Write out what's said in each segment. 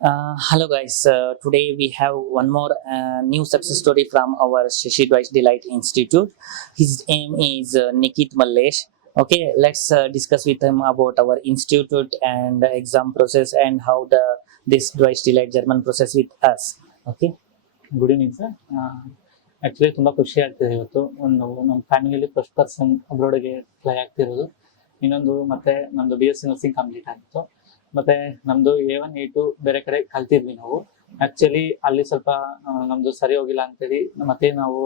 Hello guys, today we have one more new success story from our Shashi Dwight Delight Institute. His name is Nikit Mallesh. Okay, let's discuss with him about our institute and exam process and how this Dwight Delight German process with us. Okay. Good evening sir. Actually ತುಂಬ ಖುಷಿ ಆಗ್ತಿದೆ ಇವತ್ತು. ನಮ್ಮ ಫ್ಯಾಮಿಲಿಯಲ್ಲಿ first person ಅಬ್ರಾಡಿಗೆ fly ಆಗ್ತಿರೋದು. ಇನ್ನೊಂದು ಮತ್ತೆ ನಮ್ಮದು BSc ನರ್ಸಿಂಗ್ ಕಂಪ್ಲೀಟ್ ಆಗಿತ್ತು. ಮತ್ತೆ ನಮ್ಮದು A1 A2 ಬೇರೆ ಕಡೆ ಕಲ್ತಿದ್ವಿ ನಾವು. ಆ್ಯಕ್ಚುಲಿ ಅಲ್ಲಿ ಸ್ವಲ್ಪ ನಮ್ಮದು ಸರಿ ಹೋಗಿಲ್ಲ ಅಂತೇಳಿ ಮತ್ತೆ ನಾವು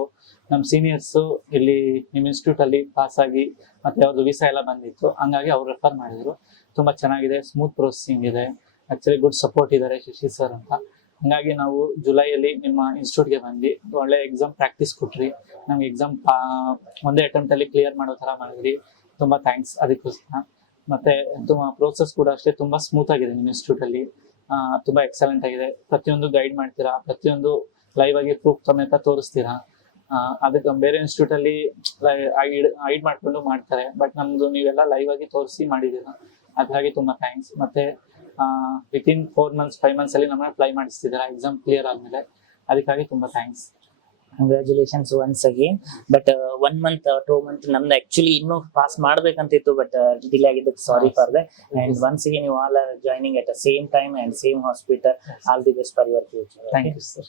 ನಮ್ಮ ಸೀನಿಯರ್ಸು ಇಲ್ಲಿ ನಿಮ್ಮ ಇನ್ಸ್ಟಿಟ್ಯೂಟಲ್ಲಿ ಪಾಸಾಗಿ ಮತ್ತೆ ಅವ್ರದ್ದು ವೀಸಾ ಎಲ್ಲ ಬಂದಿತ್ತು, ಹಂಗಾಗಿ ಅವ್ರು ರೆಫರ್ ಮಾಡಿದರು. ತುಂಬ ಚೆನ್ನಾಗಿದೆ, ಸ್ಮೂತ್ ಪ್ರೊಸೆಸಿಂಗ್ ಇದೆ, ಆ್ಯಕ್ಚುಲಿ ಗುಡ್ ಸಪೋರ್ಟ್ ಇದ್ದಾರೆ ಶಶಿ ಸರ್ ಅಂತ. ಹಂಗಾಗಿ ನಾವು ಜುಲೈಯಲ್ಲಿ ನಿಮ್ಮ ಇನ್ಸ್ಟಿಟ್ಯೂಟ್ಗೆ ಬಂದು ಒಳ್ಳೆ ಎಕ್ಸಾಮ್ ಪ್ರಾಕ್ಟೀಸ್ ಕೊಟ್ರಿ. ನಮ್ಗೆ ಎಕ್ಸಾಮ್ ಒಂದೇ ಅಟೆಂಪ್ಟಲ್ಲಿ ಕ್ಲಿಯರ್ ಮಾಡೋ ಥರ ಮಾಡಿದ್ರಿ. ತುಂಬ ಥ್ಯಾಂಕ್ಸ್ ಅದಕ್ಕೋಸ್ಕರ. ಮತ್ತೆ ತುಂಬ ಪ್ರೋಸೆಸ್ ಕೂಡ ಅಷ್ಟೇ ತುಂಬ ಸ್ಮೂತ್ ಆಗಿದೆ ನಿಮ್ಮ ಇನ್ಸ್ಟಿಟ್ಯೂಟಲ್ಲಿ. ತುಂಬ ಎಕ್ಸಲೆಂಟ್ ಆಗಿದೆ. ಪ್ರತಿಯೊಂದು ಗೈಡ್ ಮಾಡ್ತೀರಾ, ಪ್ರತಿಯೊಂದು ಲೈವ್ ಆಗಿ ಪ್ರೂಫ್ ಸಮೇತ ತೋರಿಸ್ತೀರಾ. ಅದಕ್ಕೆ ಬೇರೆ ಇನ್ಸ್ಟಿಟ್ಯೂಟಲ್ಲಿ ಹೈಡ್ ಮಾಡ್ಕೊಂಡು ಮಾಡ್ತಾರೆ, ಬಟ್ ನಮ್ಮದು ನೀವೆಲ್ಲ ಲೈವ್ ಆಗಿ ತೋರಿಸಿ ಮಾಡಿದ್ದೀರಾ, ಅದಾಗಿ ತುಂಬ ಥ್ಯಾಂಕ್ಸ್. ಮತ್ತೆ ವಿತಿನ್ 4 months 5 months ಅಲ್ಲಿ ನಮ್ಮನ್ನ ಫ್ಲೈ ಮಾಡಿಸ್ತಿದ್ದಾರೆ ಎಕ್ಸಾಮ್ ಕ್ಲಿಯರ್ ಆದ್ಮೇಲೆ, ಅದಕ್ಕಾಗಿ ತುಂಬಾ thanks. Congratulations once again. But 1 month 2 month ನಮ್ದು ಆಕ್ಚುಲಿ ಇನ್ನೂ ಪಾಸ್ ಮಾಡ್ಬೇಕಂತಿತ್ತು, ಬಟ್ ಡಿಲೇ ಆಗಿದ್ದಕ್ಕೆ sorry for that. And once again you all are joining at the same time and same hospital. All the best for your future. Thank you sir.